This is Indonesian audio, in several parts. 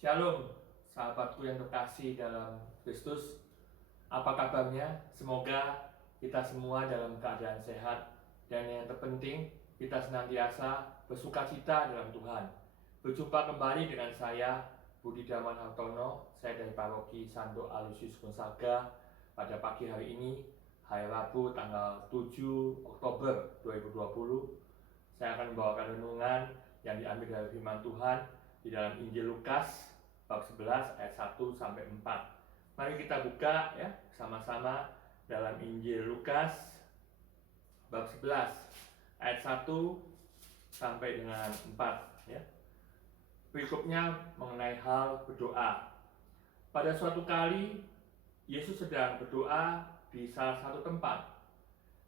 Shalom, sahabatku yang terkasih dalam Kristus. Apa kabarnya? Semoga kita semua dalam keadaan sehat, dan yang terpenting kita senantiasa bersukacita dalam Tuhan. Berjumpa kembali dengan saya, Budi Daman Hartono. Saya dari Paroki Santo Aloysius Gonzaga. Pada pagi hari ini, hari Rabu tanggal 7 Oktober 2020, saya akan membawakan renungan yang diambil dari firman Tuhan di dalam Injil Lukas bab 11 ayat 1 sampai 4. Mari kita buka ya sama-sama dalam Injil Lukas bab 11 ayat 1 sampai dengan 4 ya. Berikutnya mengenai hal berdoa. Pada suatu kali Yesus sedang berdoa di salah satu tempat.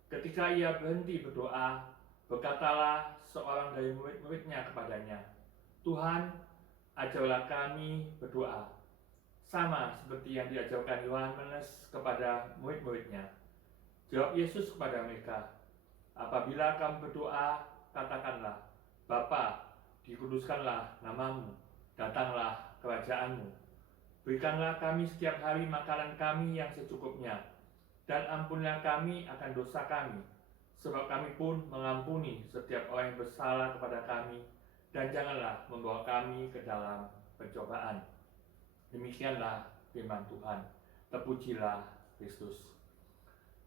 Ketika ia berhenti berdoa, berkatalah seorang dari murid-muridnya kepadanya, "Tuhan, ajarlah kami berdoa, sama seperti yang diajarkan Yohanes kepada murid-muridnya." Jawab Yesus kepada mereka, "Apabila kamu berdoa, katakanlah, Bapa, dikuduskanlah namamu, datanglah kerajaanmu. Berikanlah kami setiap hari makanan kami yang secukupnya, dan ampunilah kami akan dosa kami, sebab kami pun mengampuni setiap orang yang bersalah kepada kami, dan janganlah membawa kami ke dalam pencobaan." Demikianlah firman Tuhan. Terpujilah Kristus.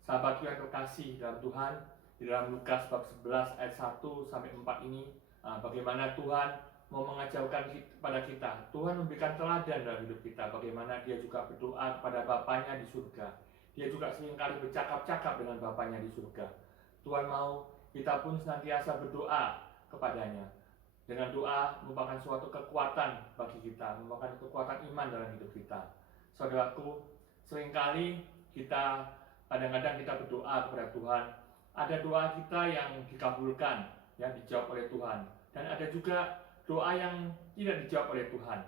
Sahabatku yang terkasih dalam Tuhan, di dalam Lukas bab 11 ayat 1 sampai 4 ini, bagaimana Tuhan mau mengajarkan kepada kita. Tuhan memberikan teladan dalam hidup kita, bagaimana dia juga berdoa kepada Bapanya di surga. Dia juga seringkali bercakap-cakap dengan Bapanya di surga. Tuhan mau kita pun senantiasa berdoa kepadanya. Dengan doa merupakan suatu kekuatan bagi kita, merupakan kekuatan iman dalam hidup kita. Saudaraku, seringkali kita kadang-kadang kita berdoa kepada Tuhan. Ada doa kita yang dikabulkan, yang dijawab oleh Tuhan, dan ada juga doa yang tidak dijawab oleh Tuhan.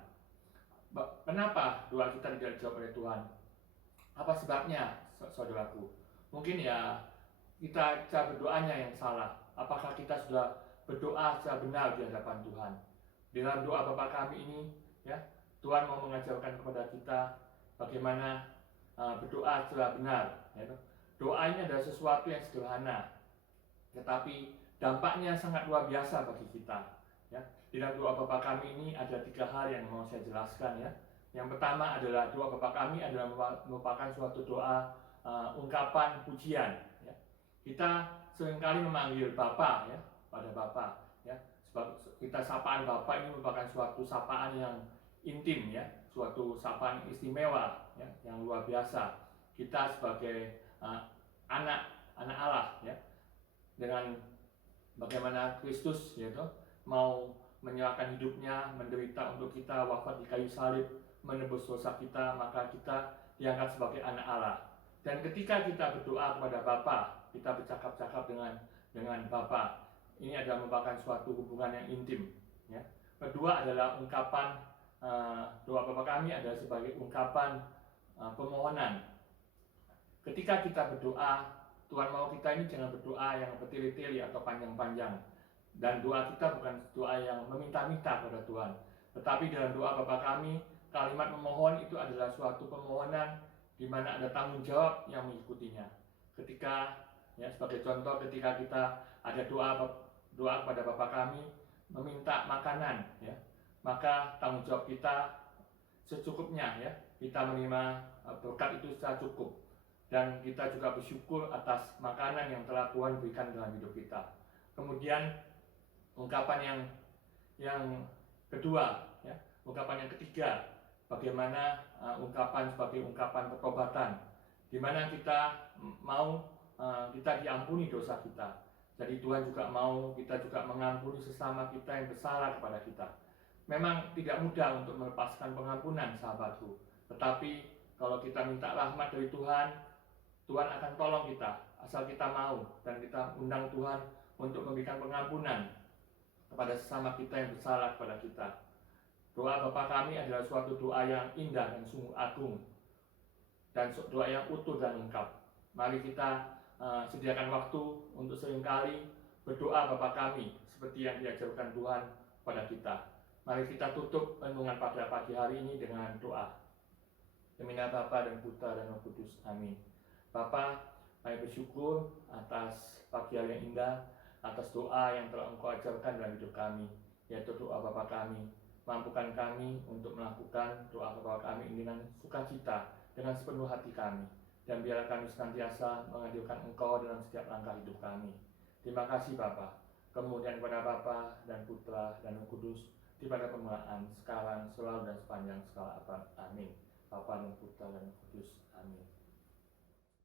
Kenapa doa kita tidak dijawab oleh Tuhan? Apa sebabnya, saudaraku? Mungkin ya kita cara berdoanya yang salah. Apakah kita sudah berdoa secara benar di hadapan Tuhan? Di dalam doa Bapa kami ini, ya, Tuhan mau mengajarkan kepada kita bagaimana berdoa secara benar. Ya. Doa ini adalah sesuatu yang sederhana, tetapi dampaknya sangat luar biasa bagi kita. Ya. Di dalam doa Bapa kami ini ada 3 hal yang mau saya jelaskan ya. Yang pertama adalah doa Bapa kami adalah merupakan suatu doa ungkapan pujian. Ya. Kita seringkali memanggil Bapa ya, pada Bapa ya. Sebab kita sapaan Bapa ini merupakan suatu sapaan yang intim ya, suatu sapaan istimewa ya, yang luar biasa. Kita sebagai anak Allah ya, dengan bagaimana Kristus yaitu mau menyerahkan hidupnya, menderita untuk kita, wafat di kayu salib, menebus dosa kita, maka kita diangkat sebagai anak Allah. Dan ketika kita berdoa kepada Bapa, kita bercakap-cakap dengan Bapa. Ini adalah merupakan suatu hubungan yang intim. Ya. Kedua adalah ungkapan doa Bapa kami adalah sebagai ungkapan permohonan. Ketika kita berdoa, Tuhan mau kita ini jangan berdoa yang bertele-tele atau panjang-panjang. Dan doa kita bukan doa yang meminta-minta kepada Tuhan. Tetapi dalam doa Bapa kami, kalimat memohon itu adalah suatu permohonan di mana ada tanggung jawab yang mengikutinya. Ketika, ya sebagai contoh, ketika kita ada doa kepada Bapa kami meminta makanan, ya, maka tanggung jawab kita secukupnya, ya, kita menerima berkat itu secara cukup, dan kita juga bersyukur atas makanan yang telah Tuhan berikan dalam hidup kita. Kemudian ungkapan yang kedua, ya, ungkapan yang ketiga, bagaimana ungkapan sebagai ungkapan pertobatan, di mana kita mau kita diampuni dosa kita. Jadi Tuhan juga mau kita juga mengampuni sesama kita yang bersalah kepada kita. Memang tidak mudah untuk melepaskan pengampunan, sahabatku. Tetapi kalau kita minta rahmat dari Tuhan, Tuhan akan tolong kita, asal kita mau dan kita undang Tuhan untuk memberikan pengampunan kepada sesama kita yang bersalah kepada kita. Doa Bapa kami adalah suatu doa yang indah dan sungguh agung, dan doa yang utuh dan lengkap. Mari kita sediakan waktu untuk seringkali berdoa Bapa kami seperti yang diajarkan Tuhan pada kita. Mari kita tutup renungan pada pagi hari ini dengan doa. Demi nama Bapa dan Putra dan Roh Kudus. Amin. Bapa, kami bersyukur atas pagi hari yang indah, atas doa yang telah Engkau ajarkan dalam hidup kami, yaitu doa Bapa kami. Mampukan kami untuk melakukan doa Bapa kami dengan sukacita, dengan sepenuh hati kami. Dan biarlah kami senantiasa menghadirkan Engkau dalam setiap langkah hidup kami. Terima kasih Bapa. Kemudian kepada Bapa dan Putra dan Roh Kudus, di pada permulaan, sekarang, selalu dan sepanjang segala abad. Amin. Bapa dan Putra dan Roh Kudus.